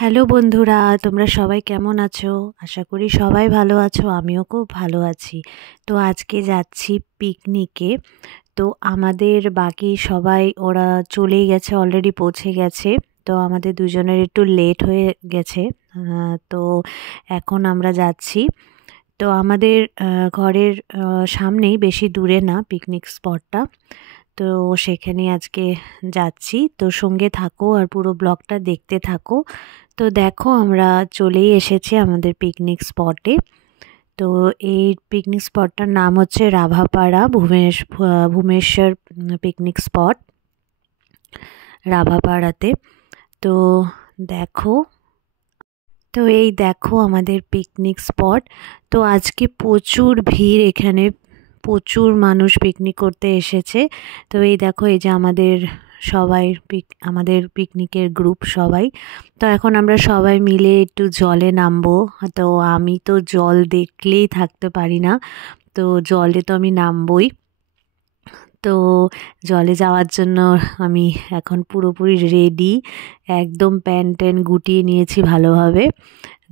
Hello বন্ধুরা, তোমরা সবাই কেমন আছো? আশা করি সবাই ভালো আছো, আমিও খুব ভালো আছি। তো আজকে যাচ্ছি পিকনিকে। তো আমাদের বাকি সবাই ওরা চলেই গেছে, অলরেডি পৌঁছে গেছে। তো আমাদের দুজনের একটু লেট হয়ে গেছে। তো এখন আমরা যাচ্ছি। তো আমাদের ঘরের সামনেই, বেশি দূরে না পিকনিক স্পটটা। তো সেখানে আজকে যাচ্ছি। তো সঙ্গে থাকো আর পুরো ব্লগটা দেখতে থাকো। তো দেখো আমরা চলেই এসেছি আমাদের পিকনিক স্পটে। তো এই পিকনিক স্পটটার নাম হচ্ছে রাভাপাড়া ভুবনেশ্বর পিকনিক স্পট, রাভাপাড়াতে। তো দেখো, তো এই দেখো আমাদের পিকনিক স্পট। তো আজকে প্রচুর ভিড় এখানে, প্রচুর মানুষ পিকনিক করতে এসেছে। তো এই দেখো, এই যে আমাদের সবাই আমাদের পিকনিকের গ্রুপ সবাই। তো এখন আমরা সবাই মিলে একটু জলে নামবো। তো আমি তো জল দেখলেই থাকতে পারি না, তো জলে তো আমি নামবই। তো জলে যাওয়ার জন্য আমি এখন পুরোপুরি রেডি, একদম প্যান্ট ট্যান গুটিয়ে নিয়েছি ভালোভাবে।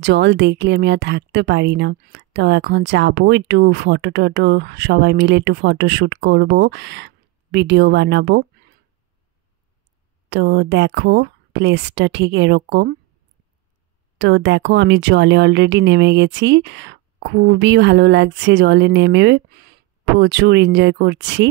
জল দেখলে আমি আর থাকতে পারি না। তো এখন যাবো, একটু ফটো টটো সবাই মিলে একটু ফটোশ্যুট করব, ভিডিও বানাবো। তো দেখো প্লেসটা ঠিক এরকম। তো দেখো আমি জলে অলরেডি নেমে গেছি, খুবই ভালো লাগছে জলে নেমে, প্রচুর এনজয় করছি।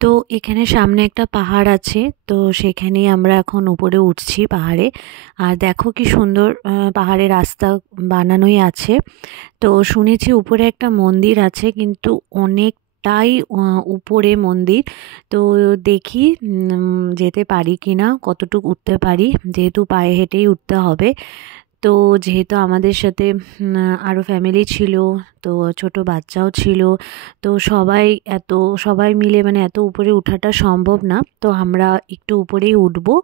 তো এখানে সামনে একটা পাহাড় আছে, তো সেখানেই আমরা এখন উপরে উঠছি পাহাড়ে। আর দেখো কি সুন্দর পাহাড়ে রাস্তা বানানোই আছে। তো শুনেছি উপরে একটা মন্দির আছে, কিন্তু অনেকটাই উপরে মন্দির। তো দেখি যেতে পারি কি না, কতটুকু উঠতে পারি, যেহেতু পায়ে হেঁটেই উঠতে হবে। তো যেহেতু আমাদের সাথে আরও ফ্যামিলি ছিল, তো ছোট বাচ্চাও ছিল। তো সবাই মিলে মানে এত উপরে ওঠাটা সম্ভব না। তো আমরা একটু উপরেই উঠবো,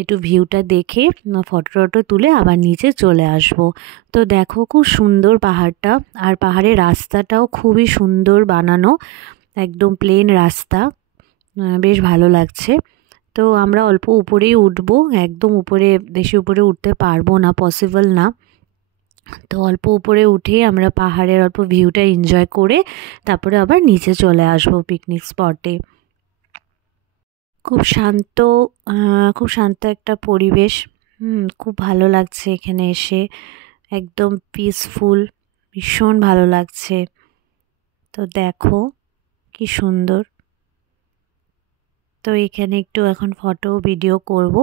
একটু ভিউটা দেখে ফটো টটো তুলে আবার নিচে চলে আসব। তো দেখো খুব সুন্দর পাহাড়টা, আর পাহাড়ের রাস্তাটাও খুবই সুন্দর বানানো, একদম প্লেন রাস্তা, বেশ ভালো লাগছে। তো আমরা অল্প উপরেই উঠবো, একদম উপরে, বেশি উপরে উঠতে পারবো না, পসিবল না। তো অল্প উপরে উঠে আমরা পাহাড়ের অল্প ভিউটা এনজয় করে তারপরে আবার নিচে চলে আসবো পিকনিক স্পটে। খুব শান্ত, খুব শান্ত একটা পরিবেশ। খুব ভালো লাগছে এখানে এসে, একদম পিসফুল, ভীষণ ভালো লাগছে। তো দেখো কি সুন্দর। তো এখানে একটু এখন ফটো ভিডিও করব,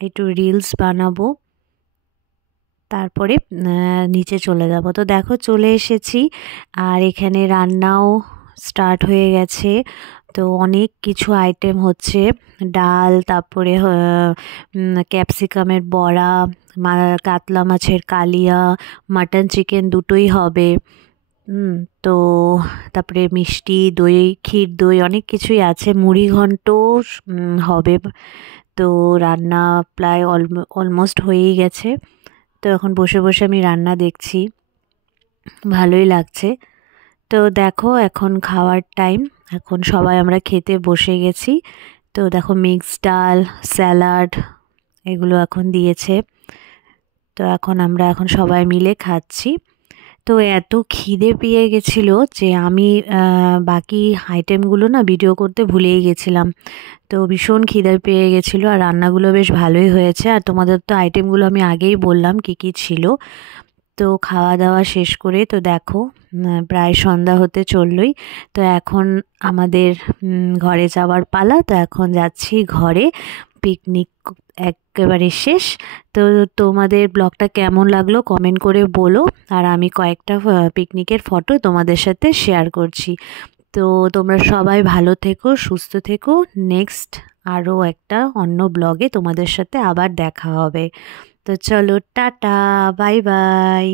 একটু রিলস বানাবো, তারপরে নিচে চলে যাব। তো দেখো চলে এসেছি, আর এখানে রান্নাও স্টার্ট হয়ে গেছে। তো অনেক কিছু আইটেম হচ্ছে, ডাল, তারপরে ক্যাপসিকামের বড়া, কাতলা মাছের কালিয়া, মাটন চিকেন দুটোই হবে। তো তারপরে মিষ্টি দই, ক্ষীর দই অনেক কিছুই আছে, মুড়ি ঘন্ট হবে। তো রান্না প্রায় অলমোস্ট হয়েই গেছে। তো এখন বসে বসে আমি রান্না দেখছি, ভালোই লাগছে। তো দেখো এখন খাওয়ার টাইম, এখন সবাই আমরা খেতে বসে গেছি। তো দেখো মিক্সড ডাল, স্যালাড এগুলো এখন দিয়েছে। তো আমরা এখন সবাই মিলে খাচ্ছি। তো এত খিদে পেয়ে গেছিলো যে আমি বাকি আইটেমগুলো না ভিডিও করতে ভুলেই গেছিলাম। তো ভীষণ খিদে পেয়ে গেছিলো, আর রান্নাগুলো বেশ ভালোই হয়েছে। আর তোমাদের তো আইটেমগুলো আমি আগেই বললাম কি কি ছিল। তো খাওয়া দাওয়া শেষ করে তো দেখো প্রায় সন্ধ্যা হতে চললই। তো এখন আমাদের ঘরে যাওয়ার পালা। তো এখন যাচ্ছি ঘরে, পিকনিক একেবারে শেষ। তো তোমাদের ব্লগটা কেমন লাগলো কমেন্ট করে বলো, আর আমি কয়েকটা পিকনিকের ফটো তোমাদের সাথে শেয়ার করছি। তো তোমরা সবাই ভালো থেকো, সুস্থ থেকো। নেক্সট আরও একটা অন্য ব্লগে তোমাদের সাথে আবার দেখা হবে। তো চলো টাটা, বাই বাই।